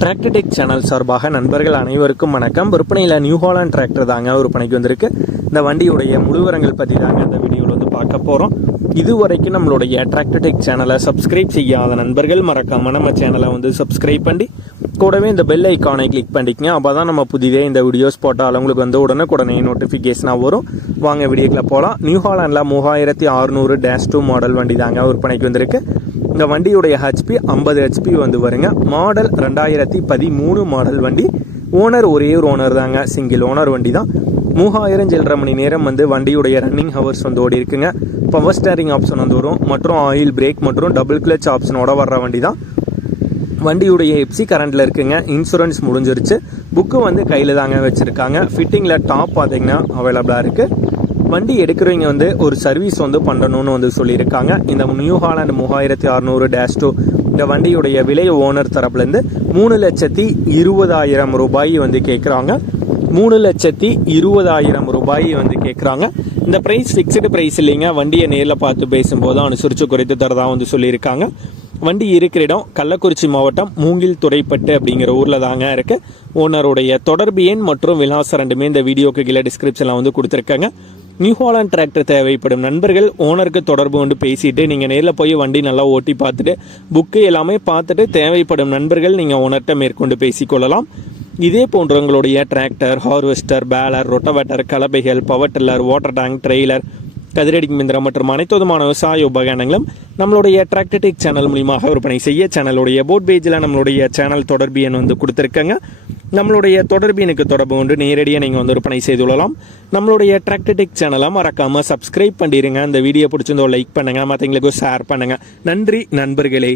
Tractor tech channel சார்பாக நண்பர்கள் அனைவருக்கும் வணக்கம். விற்பனையில் நியூ ஹாலண்ட் டிராக்டர் தாங்க விற்பனைக்கு வந்திருக்கு. இந்த வண்டியுடைய முழுவிவரங்கள் பற்றி தாங்க இந்த வீடியோவில் வந்து பார்க்க போகிறோம். இதுவரைக்கும் நம்மளுடைய டிராக்டர் டெக் சேனலை சப்ஸ்கிரைப் செய்யாத நண்பர்கள் மறக்காம நம்ம சேனலை வந்து சப்ஸ்கிரைப் பண்ணி கூடவே இந்த பெல் ஐக்கானை கிளிக் பண்ணிக்கங்க. அப்போ தான் நம்ம புதிதே இந்த வீடியோஸ் போட்டால் உங்களுக்கு வந்து உடனே நோட்டிஃபிகேஷனாக வரும். வாங்க வீடியோக்கில் போகலாம். நியூ ஹாலண்டில் 3600-2 மாடல் வண்டி தாங்க விற்பனைக்கு வந்திருக்கு. இந்த வண்டியுடைய ஹெச்பி 50 ஹெச்பி வந்து வருங்க. மாடல் 2013 மாடல் வண்டி. ஓனர் ஒரே ஒரு ஓனர் தாங்க, சிங்கிள் ஓனர் வண்டி தான். 3000 சில்லரை மணி நேரம் வந்து வண்டியுடைய ரன்னிங் ஹவர்ஸ் வந்து ஓடி இருக்குங்க. பவர் ஸ்டேரிங் ஆப்ஷன் வந்து வரும் மற்றும் ஆயில் பிரேக் மற்றும் டபுள் கிளச் ஆப்ஷனோட வர்ற வண்டி தான். வண்டியுடைய எப்சி கரண்டில் இருக்குங்க. இன்சூரன்ஸ் முடிஞ்சிருச்சு. புக்கு வந்து கையில் தாங்க வச்சுருக்காங்க. ஃபிட்டிங்கில் டாப் பார்த்தீங்கன்னா அவைலபிளாக இருக்குது. வண்டி எடுக்கிறவங்க வந்து ஒரு சர்வீஸ் வந்து பண்ணணும்னு வந்து சொல்லியிருக்காங்க. இந்த நியூ ஹாலண்ட் 3600-2 இந்த வண்டியுடைய விலை ஓனர் தரப்புலேருந்து 3,20,000 ரூபாய் வந்து கேட்குறாங்க. 3,20,000 ரூபாய் வந்து கேட்குறாங்க. இந்த ப்ரைஸ் ஃபிக்ஸ்டு ப்ரைஸ் இல்லைங்க. வண்டியை நேரில் பார்த்து பேசும்போது அனுசரித்து குறைத்து தரதான் வந்து சொல்லியிருக்காங்க. வண்டி இருக்கிற இடம் கள்ளக்குறிச்சி மாவட்டம் மூங்கில் துறைப்பட்டு அப்படிங்கிற ஊரில் தாங்க இருக்குது. ஓனருடைய தொடர்பு எண் மற்றும் விலாசம் ரெண்டுமே இந்த வீடியோக்கு கீழே டிஸ்கிரிப்ஷனில் வந்து கொடுத்துருக்காங்க. நியூ ஹாலண்ட் டிராக்டர் தேவைப்படும் நண்பர்கள் ஓனருக்கு தொடர்பு கொண்டு பேசிட்டு நீங்கள் நேரில் போய் வண்டி நல்லா ஓட்டி பார்த்துட்டு புக்கு எல்லாமே பார்த்துட்டு தேவைப்படும் நண்பர்கள் நீங்கள் ஓனர்கிட்ட மேற்கொண்டு பேசிக்கொள்ளலாம். இதே போன்ற உங்களுடைய டிராக்டர், ஹார்வெஸ்டர், பேலர், ரொட்டவேட்டர், கலப்பைகள், power tiller, water tank, trailer, கதிரடி மிந்திரம் மற்றும் அனைத்து விதமான விவசாய உபகரணங்களும் நம்மளுடைய டிராக்டர் டெக் சேனல் மூலியமாக விற்பனை செய்ய சேனலுடைய போட் பேஜில் நம்மளுடைய சேனல் தொடர்பு எண் வந்து கொடுத்துருக்கங்க. நம்மளுடைய தொடர்பு எனக்கு தொடர்பு கொண்டு நேரடியாக நீங்கள் வந்து விற்பனை செய்து கொள்ளலாம். நம்மளுடைய டிராக்டர் டெக் சேனலை மறக்காமல் சப்ஸ்கிரைப் பண்ணிடுங்க. அந்த வீடியோ பிடிச்சிருந்தோ லைக் பண்ணுங்கள், மற்றவங்களுக்கு ஷேர் பண்ணுங்கள். நன்றி நண்பர்களே.